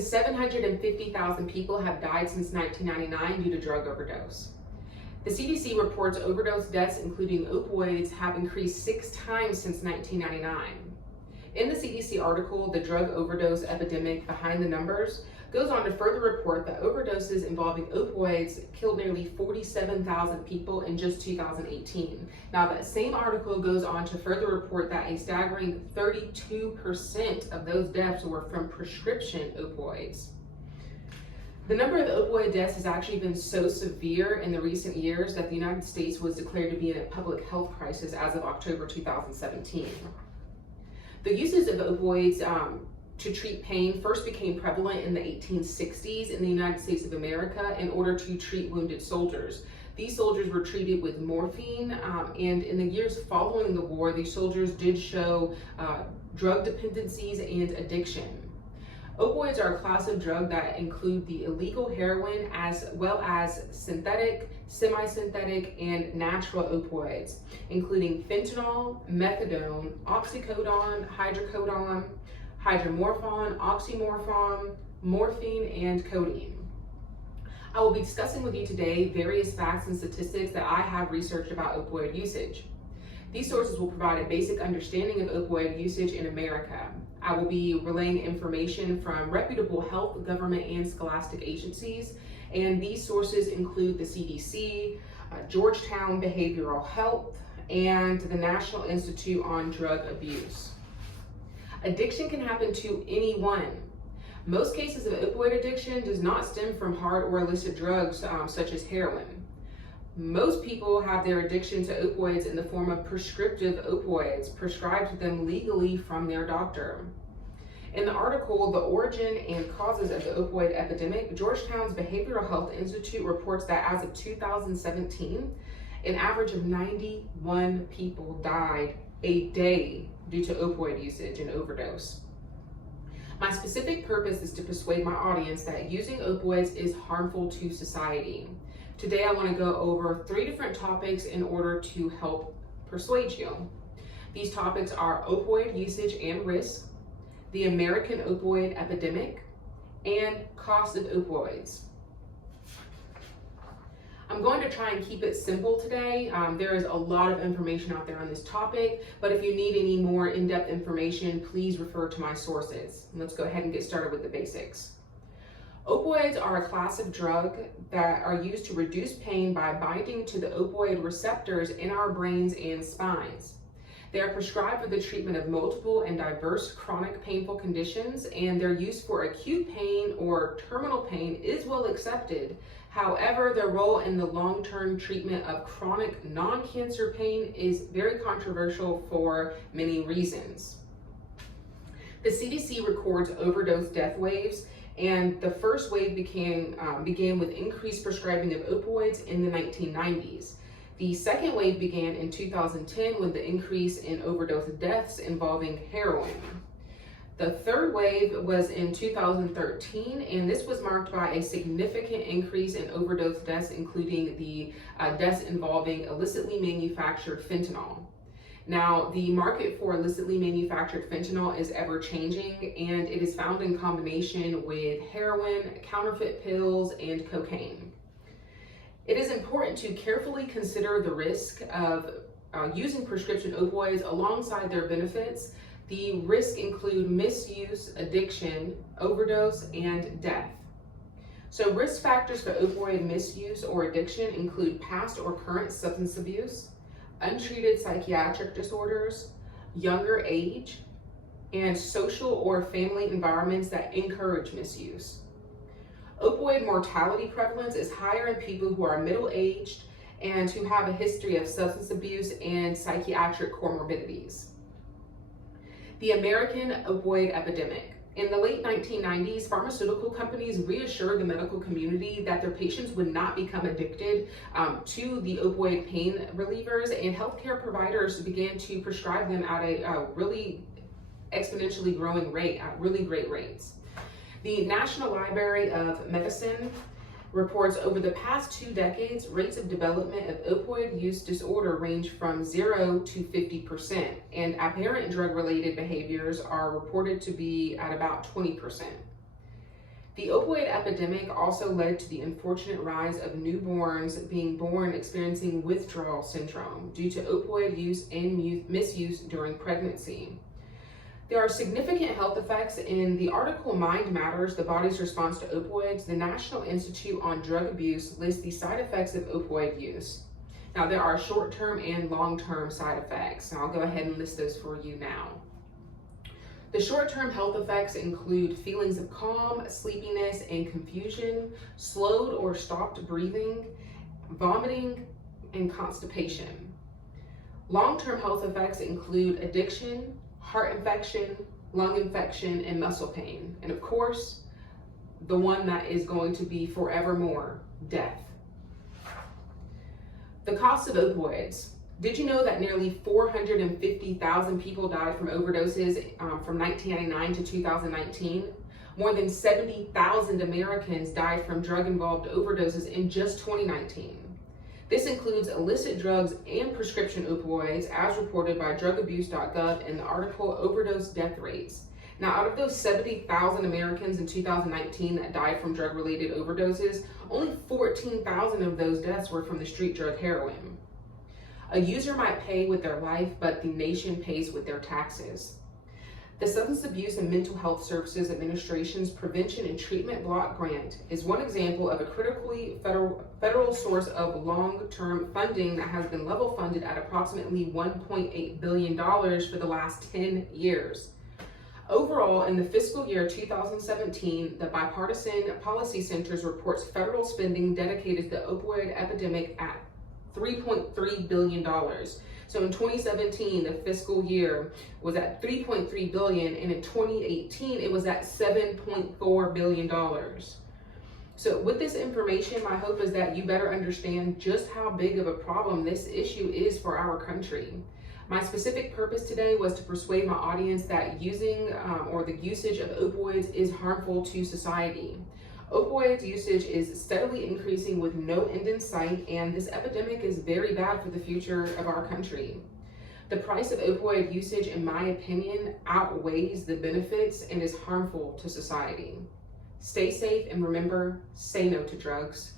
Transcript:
750,000 people have died since 1999 due to drug overdose. The CDC reports overdose deaths, including opioids, have increased 6 times since 1999. In the CDC article, The Drug Overdose Epidemic Behind the Numbers, goes on to further report that overdoses involving opioids killed nearly 47,000 people in just 2018. Now, that same article goes on to further report that a staggering 32% of those deaths were from prescription opioids. The number of opioid deaths has actually been so severe in the recent years that the United States was declared to be in a public health crisis as of October 2017. The uses of opioids to treat pain first became prevalent in the 1860s in the United States of America in order to treat wounded soldiers. These soldiers were treated with morphine, and in the years following the war, these soldiers did show drug dependencies and addiction. Opioids are a class of drug that include the illegal heroin as well as synthetic, semi-synthetic, and natural opioids, including fentanyl, methadone, oxycodone, hydrocodone, hydromorphone, oxymorphone, morphine, and codeine. I will be discussing with you today various facts and statistics that I have researched about opioid usage. These sources will provide a basic understanding of opioid usage in America. I will be relaying information from reputable health, government, and scholastic agencies, and these sources include the CDC, Georgetown Behavioral Health, and the National Institute on Drug Abuse. Addiction can happen to anyone. Most cases of opioid addiction does not stem from hard or illicit drugs such as heroin. Most people have their addiction to opioids in the form of prescriptive opioids prescribed to them legally from their doctor. In the article, The Origin and Causes of the Opioid Epidemic, Georgetown's Behavioral Health Institute reports that as of 2017, an average of 91 people died a day due to opioid usage and overdose. My specific purpose is to persuade my audience that using opioids is harmful to society. Today, I want to go over 3 different topics in order to help persuade you. These topics are opioid usage and risk, the American opioid epidemic, and cost of opioids. I'm going to try and keep it simple today. There is a lot of information out there on this topic, but if you need any more in-depth information, please refer to my sources. Let's go ahead and get started with the basics. Opioids are a class of drug that are used to reduce pain by binding to the opioid receptors in our brains and spines. They are prescribed for the treatment of multiple and diverse chronic painful conditions, and their use for acute pain or terminal pain is well accepted. However, their role in the long-term treatment of chronic non-cancer pain is very controversial for many reasons. The CDC records overdose death waves, and the first wave began with increased prescribing of opioids in the 1990s. The second wave began in 2010 with the increase in overdose deaths involving heroin. The third wave was in 2013, and this was marked by a significant increase in overdose deaths, including the deaths involving illicitly manufactured fentanyl. Now, the market for illicitly manufactured fentanyl is ever changing, and it is found in combination with heroin, counterfeit pills, and cocaine. It is important to carefully consider the risk of using prescription opioids alongside their benefits. The risks include misuse, addiction, overdose, and death. So risk factors for opioid misuse or addiction include past or current substance abuse, untreated psychiatric disorders, younger age, and social or family environments that encourage misuse. Opioid mortality prevalence is higher in people who are middle-aged and who have a history of substance abuse and psychiatric comorbidities. The American opioid epidemic. In the late 1990s, pharmaceutical companies reassured the medical community that their patients would not become addicted to the opioid pain relievers, and healthcare providers began to prescribe them at a really exponentially growing rate, at really great rates. The National Library of Medicine reports over the past 2 decades, rates of development of opioid use disorder range from 0 to 50%, and aberrant drug-related behaviors are reported to be at about 20%. The opioid epidemic also led to the unfortunate rise of newborns being born experiencing withdrawal syndrome due to opioid use and misuse during pregnancy. There are significant health effects. In the article Mind Matters, the Body's Response to Opioids, the National Institute on Drug Abuse lists the side effects of opioid use. Now, there are short-term and long-term side effects, and I'll go ahead and list those for you now. The short-term health effects include feelings of calm, sleepiness, and confusion, slowed or stopped breathing, vomiting, and constipation. Long-term health effects include addiction, heart infection, lung infection, and muscle pain. And of course, the one that is going to be forevermore, death. The cost of opioids. Did you know that nearly 450,000 people died from overdoses from 1999 to 2019? More than 70,000 Americans died from drug-involved overdoses in just 2019. This includes illicit drugs and prescription opioids, as reported by drugabuse.gov in the article Overdose Death Rates. Now, out of those 70,000 Americans in 2019 that died from drug-related overdoses, only 14,000 of those deaths were from the street drug heroin. A user might pay with their life, but the nation pays with their taxes. The Substance Abuse and Mental Health Services Administration's Prevention and Treatment Block Grant is one example of a critically federal source of long-term funding that has been level funded at approximately $1.8 billion for the last 10 years. Overall, in the fiscal year 2017, the Bipartisan Policy Centers reports federal spending dedicated to the opioid epidemic at $3.3 billion. So in 2017, the fiscal year was at $3.3 billion, and in 2018, it was at $7.4 billion. So with this information, my hope is that you better understand just how big of a problem this issue is for our country. My specific purpose today was to persuade my audience that using or the usage of opioids is harmful to society. Opioid usage is steadily increasing with no end in sight, and this epidemic is very bad for the future of our country. The price of opioid usage, in my opinion, outweighs the benefits and is harmful to society. Stay safe, and remember, say no to drugs.